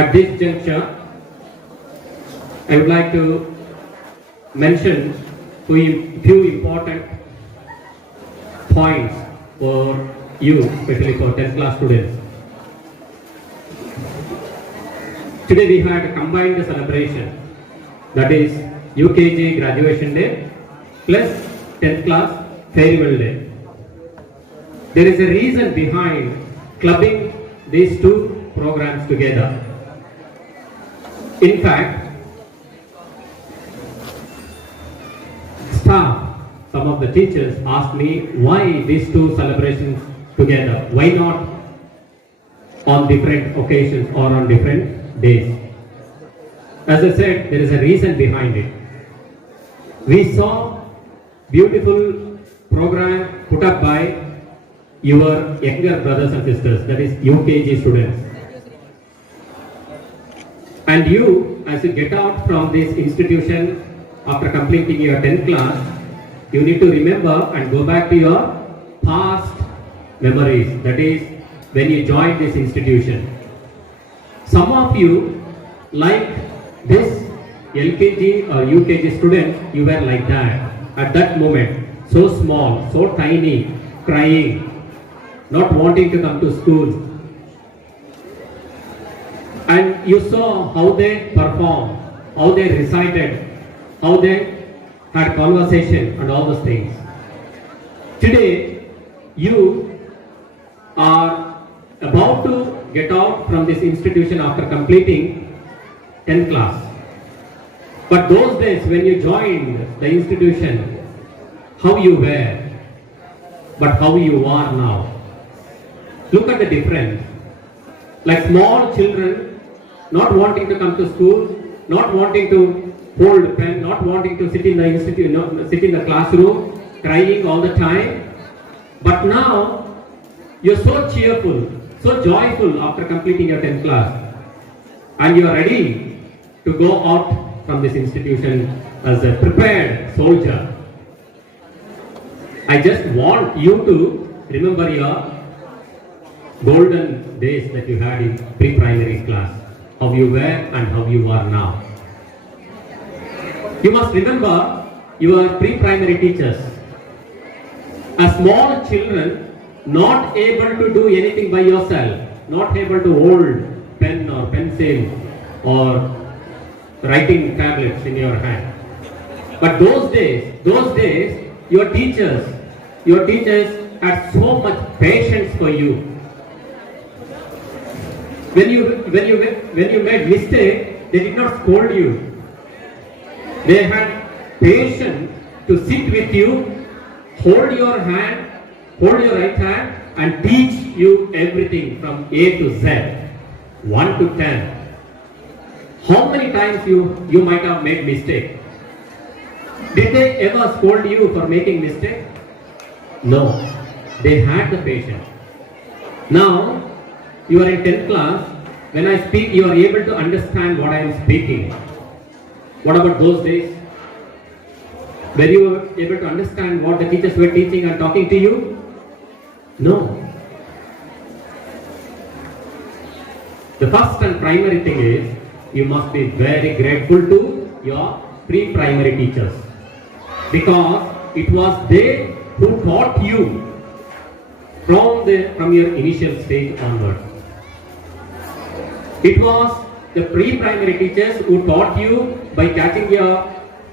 At this juncture, I would like to mention few important points for you, especially for 10th class students. Today we had a combined celebration, that is UKG graduation day plus 10th class farewell day. There is a reason behind clubbing these two programs together. In fact, some of the teachers asked me why these two celebrations together, why not on different occasions or on different days. As I said, there is a reason behind it. We saw beautiful program put up by your younger brothers and sisters, that is UKG students. And you, as you get out from this institution after completing your 10th class, you need to remember and go back to your past memories, that is when you joined this institution. Some of you, like this LKG or UKG students, you were like that at that moment, so small, so tiny, crying, not wanting to come to school. And you saw how they performed, how they recited, how they had conversation and all those things. Today, you are about to get out from this institution after completing 10th class. But those days when you joined the institution, how you were, but how you are now. Look at the difference. Like small children, not wanting to come to school, not wanting to hold a pen, not wanting to sit in the institute, sit in the classroom, crying all the time. But now, you're so cheerful, so joyful after completing your 10th class. And you are ready to go out from this institution as a prepared soldier. I just want you to remember your golden days that you had in pre-primary class, how you were and how you are now. You must remember your pre-primary teachers. As small children, not able to do anything by yourself, not able to hold pen or pencil or writing tablets in your hand. But those days, your teachers had so much patience for you. When you made mistake, they did not scold you. They had patience to sit with you, hold your hand, hold your right hand, and teach you everything from A to Z, 1 to 10. How many times you might have made mistake? Did they ever scold you for making mistake? No. They had the patience. Now, you are in 10th class. When I speak, you are able to understand what I am speaking. What about those days? Were you able to understand what the teachers were teaching and talking to you? No. The first and primary thing is, you must be very grateful to your pre-primary teachers. Because it was they who taught you from your initial stage onwards. It was the pre-primary teachers who taught you by catching your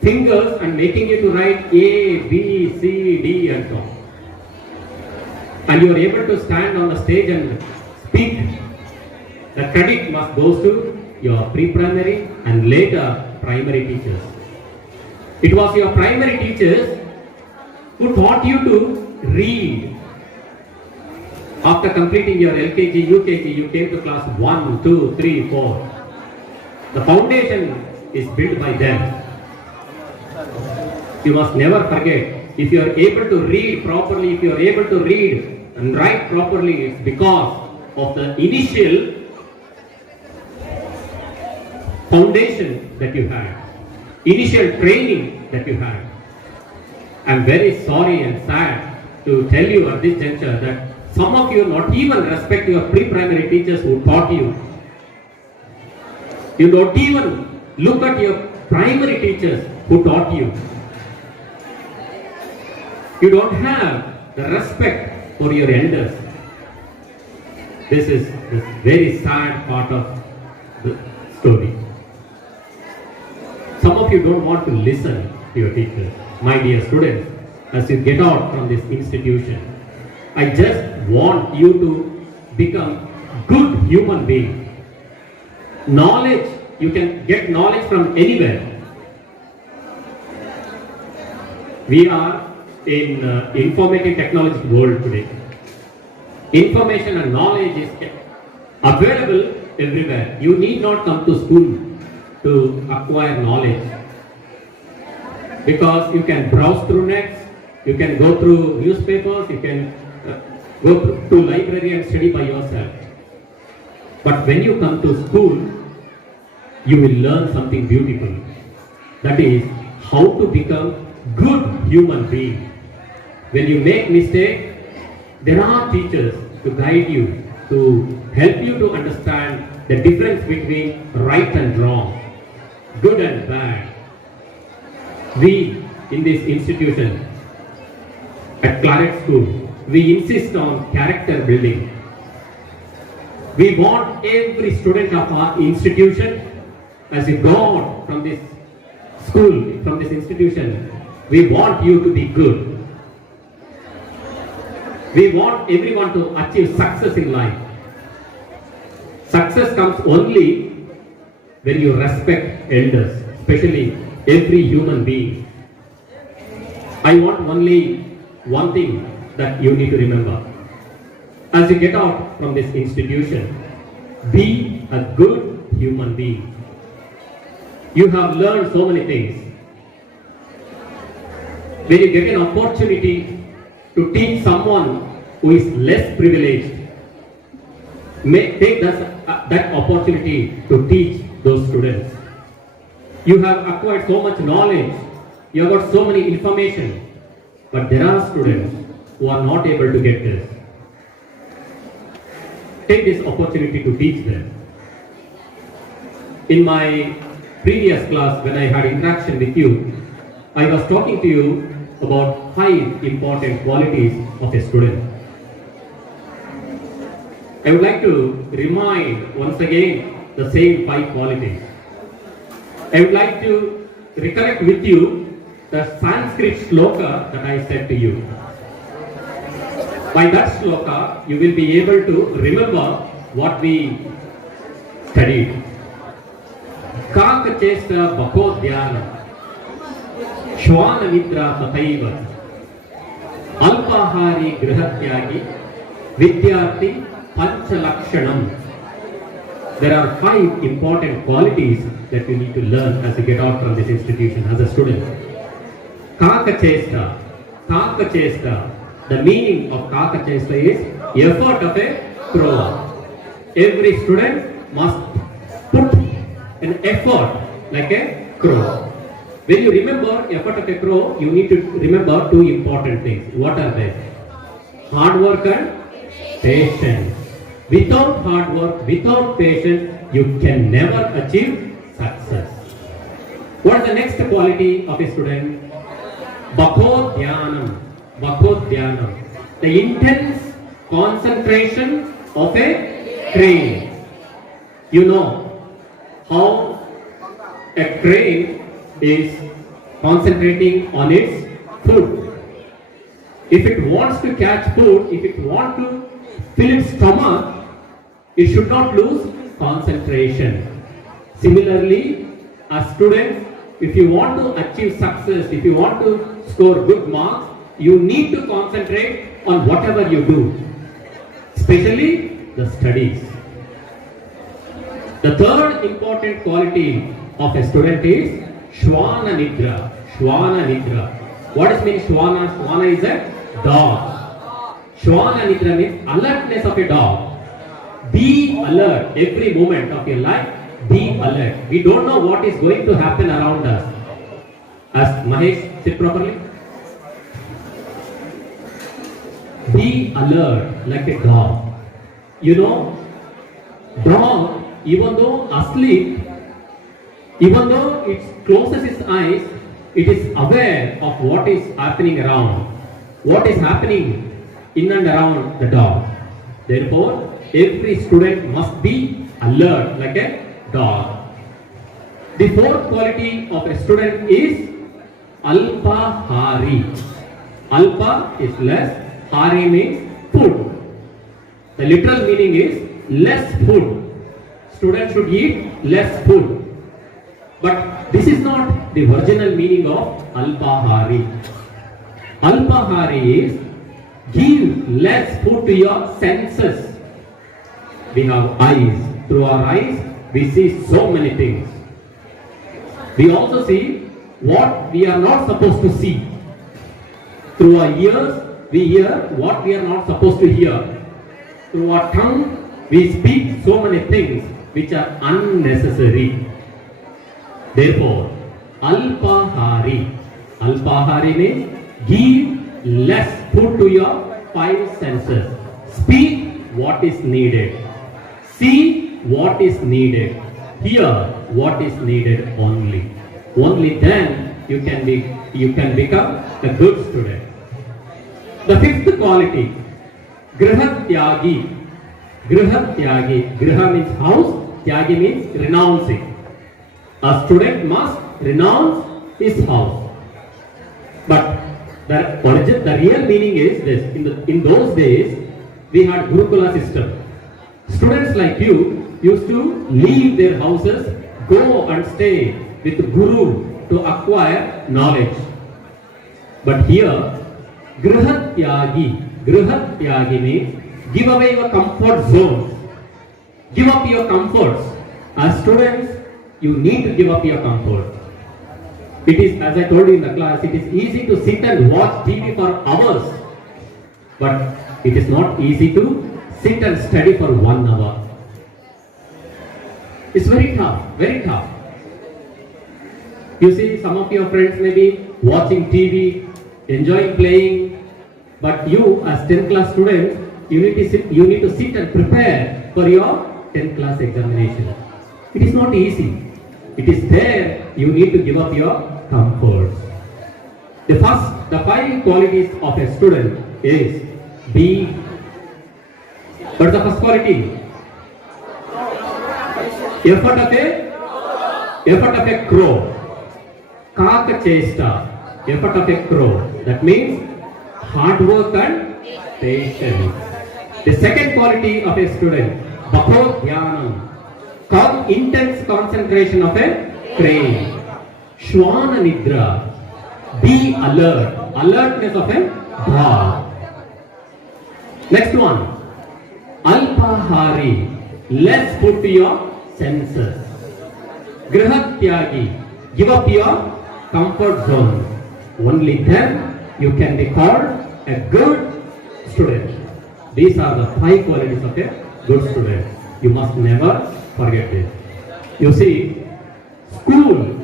fingers and making you to write A, B, C, D and so on. And you are able to stand on the stage and speak. The credit must go to your pre-primary and later primary teachers. It was your primary teachers who taught you to read. After completing your LKG, UKG, you came to class 1, 2, 3, 4. The foundation is built by them. You must never forget, if you are able to read properly, if you are able to read and write properly, it's because of the initial foundation that you had, initial training that you had. I'm very sorry and sad to tell you at this juncture that some of you not even respect your pre-primary teachers who taught you. You don't even look at your primary teachers who taught you. You don't have the respect for your elders. This is the very sad part of the story. Some of you don't want to listen to your teachers. My dear students, as you get out from this institution, I just want you to become good human beings. Knowledge, you can get knowledge from anywhere. We are in informative technology world today. Information and knowledge is available everywhere. You need not come to school to acquire knowledge, because you can browse through nets, you can go through newspapers, you can go to library and study by yourself. But when you come to school, you will learn something beautiful. That is how to become good human being. When you make mistake, there are teachers to guide you, to help you to understand the difference between right and wrong, good and bad. We in this institution at Claret School, we insist on character building. We want every student of our institution, as you go out from this school, from this institution, we want you to be good. We want everyone to achieve success in life. Success comes only when you respect elders, especially every human being. I want only one thing that you need to remember. As you get out from this institution, be a good human being. You have learned so many things. When you get an opportunity to teach someone who is less privileged, take that opportunity to teach those students. You have acquired so much knowledge, you have got so many information, but there are students who are not able to get this. Take this opportunity to teach them. In my previous class, when I had interaction with you, I was talking to you about 5 important qualities of a student. I would like to remind once again the same 5 qualities. I would like to recollect with you the Sanskrit shloka that I said to you. By that shloka, you will be able to remember what we studied. Kaka chesta bhakodhyana Shwana Nidra Tataiva Alpahari Grihatyagi Vidyarthi Panchalakshanam. There are 5 important qualities that you need to learn as you get out from this institution as a student. Kakachesta. Kakachesta. The meaning of Kakachesta is effort of a crow. Every student must put an effort like a crow. When you remember effort of a crow, you need to remember 2 important things. What are they? Hard work and patience. Without hard work, without patience, you can never achieve success. What is the next quality of a student? Bhakodhyanam. Bhakodhyanam. The intense concentration of a crane. You know how a crane is concentrating on its food. If it wants to catch food, if it wants to fill its stomach, it should not lose concentration. Similarly, as students, if you want to achieve success, if you want to score good marks, you need to concentrate on whatever you do, especially the studies. The third important quality of a student is Shwana Nidra. Shwana Nidra. What does mean Shwana? Shwana is a dog. Shwana Nidra means alertness of a dog. Be alert every moment of your life. Be alert. We don't know what is going to happen around us. As Mahesh, sit properly. Be alert like a dog. You know, dog, even though asleep, Even though it closes its eyes, it is aware of what is happening around, what is happening in and around the dog. Therefore, every student must be alert like a dog. The fourth quality of a student is Alpahari. Alpa is less, Hari means food. The literal meaning is less food. Students should eat less food. But this is not the original meaning of Alpahari. Alpahari is give less food to your senses. We have eyes. Through our eyes, we see so many things. We also see what we are not supposed to see. Through our ears, we hear what we are not supposed to hear. Through our tongue, we speak so many things which are unnecessary. Therefore, Alpahari. Alpahari means give less food to your five senses. Speak what is needed. See what is needed. Hear what is needed only. Only then you can become a good student. The fifth quality, Grihatyagi. Grihatyagi. Griha means house, Tyagi means renouncing. A student must renounce his house. But the real meaning is this. In those days, we had Gurukula system. Students like you used to leave their houses, go and stay with Guru to acquire knowledge. But here, Grihatyagi means give away your comfort zones. Give up your comforts. As students, you need to give up your comfort. It is, as I told you in the class, it is easy to sit and watch TV for hours. But it is not easy to sit and study for 1 hour. It's very tough, very tough. You see, some of your friends may be watching TV, enjoying playing, but you as 10th class students, you need to sit and prepare for your 10th class examination. It is not easy. It is there you need to give up your comforts. The 5 qualities of a student is be. What's the first quality? Effort of a crow. Kaka chesta. Effort of a crow. That means hard work and patience. The second quality of a student, Bhagodhyanam. Intense concentration of a crane. Shwana Nidra. Be alert. Alertness of a dog. Next one. Alpahari. Less food to your senses. Grihatyagi. Give up your comfort zone. Only then you can be called a good student. These are the 5 qualities of a good student. You must never forget this. You see, school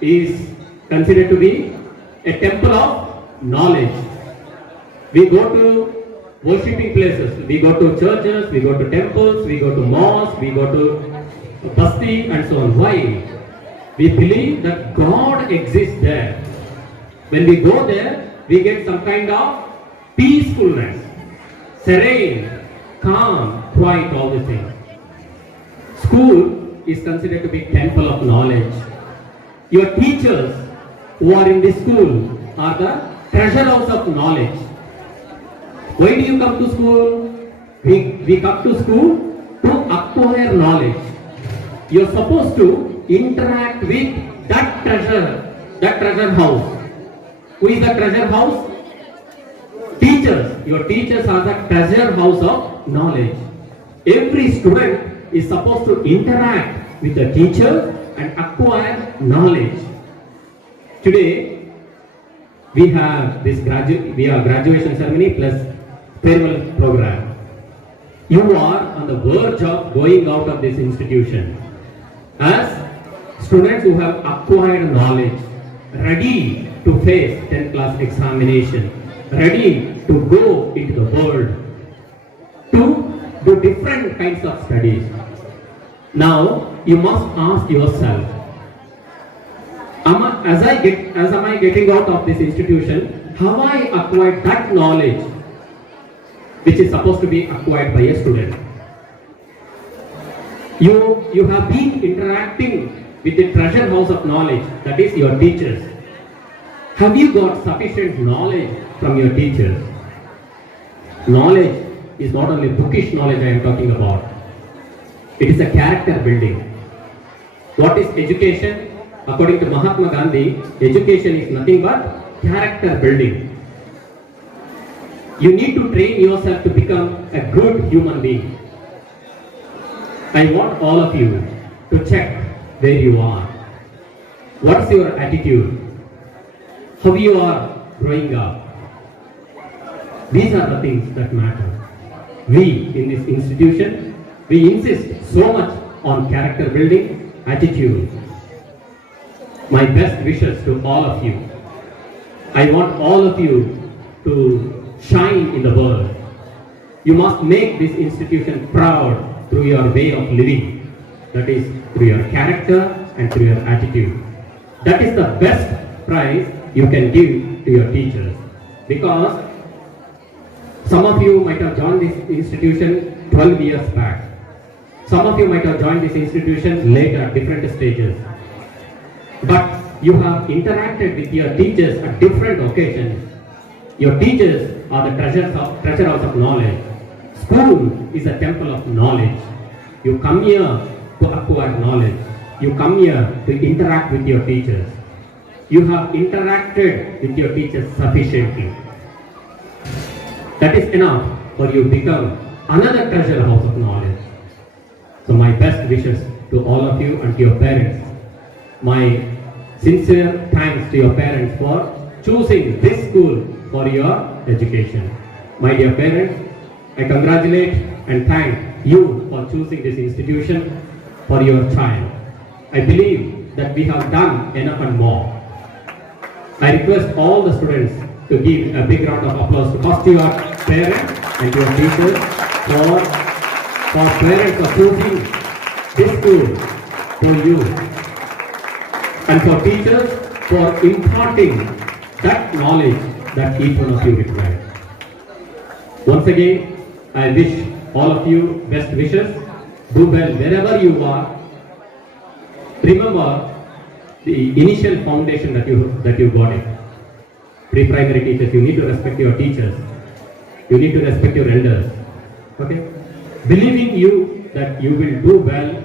is considered to be a temple of knowledge. We go to worshipping places. We go to churches, we go to temples, we go to mosques, we go to basti and so on. Why? We believe that God exists there. When we go there, we get some kind of peacefulness, serene, calm, quiet, all these things. School is considered to be temple of knowledge. Your teachers who are in this school are the treasure house of knowledge. Why do you come to school? We come to school to acquire knowledge. You are supposed to interact with that treasure house. Who is the treasure house? Teachers. Your teachers are the treasure house of knowledge. Every student is supposed to interact with the teacher and acquire knowledge. Today, we have graduation ceremony plus farewell program. You are on the verge of going out of this institution as students who have acquired knowledge, ready to face 10th class examination, ready to go into the world, to do different kinds of studies. Now, you must ask yourself, As am I getting out of this institution, have I acquired that knowledge which is supposed to be acquired by a student? You have been interacting with the treasure house of knowledge, that is your teachers. Have you got sufficient knowledge from your teachers? Knowledge is not only bookish knowledge I am talking about. It is a character building. What is education? According to Mahatma Gandhi, education is nothing but character building. You need to train yourself to become a good human being. I want all of you to check where you are. What's your attitude? How you are growing up? These are the things that matter. We in this institution, we insist so much on character building, attitude. My best wishes to all of you. I want all of you to shine in the world. You must make this institution proud through your way of living. That is through your character and through your attitude. That is the best prize you can give to your teachers. Because some of you might have joined this institution 12 years back. Some of you might have joined this institution later at different stages. But you have interacted with your teachers at different occasions. Your teachers are the treasure house of knowledge. School is a temple of knowledge. You come here to acquire knowledge. You come here to interact with your teachers. You have interacted with your teachers sufficiently. That is enough for you to become another treasure house of knowledge. So my best wishes to all of you and to your parents. My sincere thanks to your parents for choosing this school for your education. My dear parents, I congratulate and thank you for choosing this institution for your child. I believe that we have done enough and more. I request all the students to give a big round of applause to your parents and your teachers for parents for choosing this school for you, and for teachers for imparting that knowledge that each one of you requires. Once again, I wish all of you best wishes. Do well wherever you are. Remember the initial foundation that you got it. Pre-primary teachers, you need to respect your teachers. You need to respect your elders. Okay? Believing you that you will do well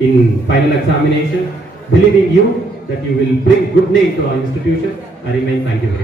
in final examination, believing you that you will bring good name to our institution, I remain. Thank you.